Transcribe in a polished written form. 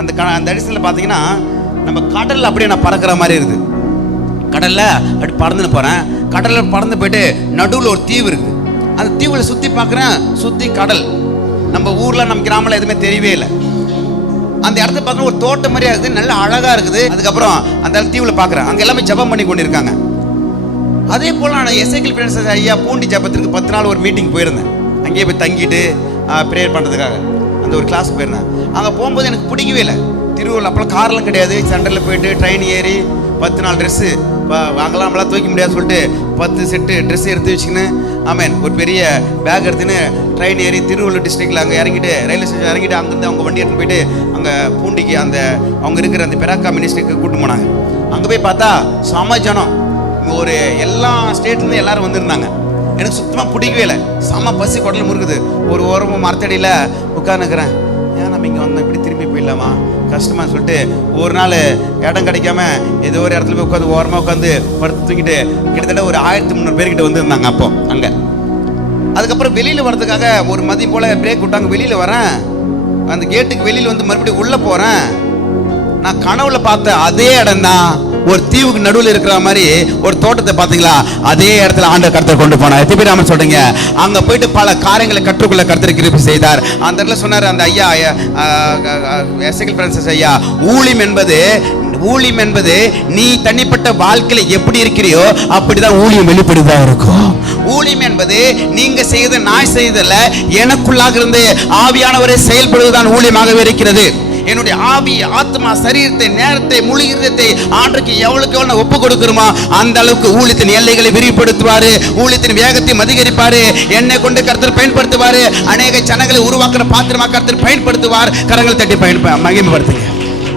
அந்த அடிஷனில் பார்த்தீங்கன்னா நம்ம கடலில் அப்படியே நான் பறக்கிற மாதிரி இருக்குது. கடலில் அப்படி பறந்துன்னு போகிறேன். கடலில் பறந்து போயிட்டு நடுவில் ஒரு தீவு இருக்குது. அந்த தீவில் சுற்றி பார்க்குறேன், சுற்றி கடல். நம்ம ஊரில் நம்ம கிராமத்தில் எதுவுமே தெரியவே இல்லை. அந்த இடத்த பார்க்குற ஒரு தோட்டம் மாதிரியா இருக்குது, நல்ல அழகாக இருக்குது. அதுக்கப்புறம் அந்த தீவில் பார்க்குறேன், அங்கே எல்லாமே ஜபம் பண்ணி கொண்டு இருக்காங்க. அதே போல் நான் எஸ்ஐக்கிள் ஃப்ரெண்ட்ஸ் ஐயா பூண்டி ஜபத்திற்கு 10 நாள் ஒரு மீட்டிங் போயிருந்தேன். அங்கேயே போய் தங்கிட்டு ப்ரேயர் பண்ணுறதுக்காக அந்த ஒரு கிளாஸுக்கு போயிருந்தேன். அங்கே போகும்போது எனக்கு பிடிக்கவே இல்லை. திருவள்ளூர் அப்போலாம் கார்லாம் கிடையாது. சென்டரில் போயிட்டு ட்ரெயின் ஏறி 10 நாள் ட்ரெஸ்ஸு வாங்கலாம், நம்மளாம் துவைக்க முடியாது சொல்லிட்டு 10 செட்டு ட்ரெஸ் எடுத்து வச்சுக்கின்னு ஒரு பெரிய பேக் எடுத்துன்னு ட்ரெயின் ஏறி திருவள்ளூர் டிஸ்ட்ரிக்டில் அங்கே இறங்கிட்டு ரயில்வே ஸ்டேஷன் இறங்கிட்டு அங்கேருந்து அவங்க வண்டி எடுத்துன்னு போயிட்டு அங்கே பூண்டிக்கு அந்த அவங்க இருக்கிற அந்த பெராக்கா மினிஸ்ட்ரிக்கு கூட்டு போனாங்க. அங்கே போய் பார்த்தா செம ஜனம். இங்கே ஒரு எல்லா ஸ்டேட்லேருந்து எல்லோரும் வந்திருந்தாங்க. எனக்கு சுத்தமாக பிடிக்கவே இல்லை. செம பசி குடல் முறுக்குது. ஒரு ஓரமாக மரத்தடியில் உட்காந்துக்கிறேன். ஏன் நம்ம இங்கே வந்தோம், இப்படி திரும்பி போயிடலாமா, கஷ்டமாக சொல்லிட்டு ஒரு நாள் இடம் கிடைக்காம ஏதோ ஒரு இடத்துல போய் உட்காந்து ஓரமாக உட்காந்து படுத்து தூக்கிட்டு கிட்டத்தட்ட ஒரு 1300 பேர்கிட்ட வந்துருந்தாங்க அப்போ அங்கே. அதுக்கப்புறம் வெளியில் வர்றதுக்காக ஒரு மதியம் போல் பிரேக் விட்டாங்க. வெளியில் வரேன், அந்த கேட்டுக்கு வெளியில் வந்து மறுபடியும் உள்ளே போகிறேன். நான் கனவுல பார்த்த அதே இடம் தான். ஒரு தீவுக்கு நடுவில் இருக்கிற மாதிரி ஒரு தோட்டத்தை பார்த்தீங்களா, அதே இடத்துல ஆண்டவர் கர்த்தர் கொண்டு போனார். எத்தனை பேர் ஆமென் சொல்றீங்க? அங்க போயிட்டு பல காரியங்களை கற்றுக்கொள்ள கர்த்தர் கிருபை செய்தார். அந்த இடத்துல சொன்னார் அந்த ஐயா எஸ்ஐக்கிள் ஃப்ரெண்ட்ஸ் ஐயா, ஊழியம் என்பது நீ தனிப்பட்ட வாழ்க்கையில எப்படி இருக்கிறியோ அப்படிதான் ஊழியம் வெளிப்படுதா இருக்கும். ஊழியம் என்பது நீங்க செய்த நான் செய்தல, எனக்குள்ளாக இருந்து ஆவியானவரை செயல்படுவதுதான் ஊழியமாகவே இருக்கிறது. என்னுடைய ஆவி, ஆத்மா, சரீரத்தை, நேரத்தை, முழு இருதயத்தை ஆண்டவருக்கு எவ்வளவுக்கு எவ்வளவு ஒப்பு கொடுக்கிறோமோ அந்த அளவுக்கு ஊழியத்தின் எல்லைகளை விரிவுபடுத்துவாரு, ஊழியத்தின் வேகத்தை அதிகரிப்பாரு. என்னை கொண்டு கர்த்தர் பயன்படுத்துவாரு. அநேக ஜனங்களை உருவாக்குற பாத்திரமா கர்த்தர் பயன்படுத்துவார். கரங்களை தட்டி மகிமைப்படுத்துங்க.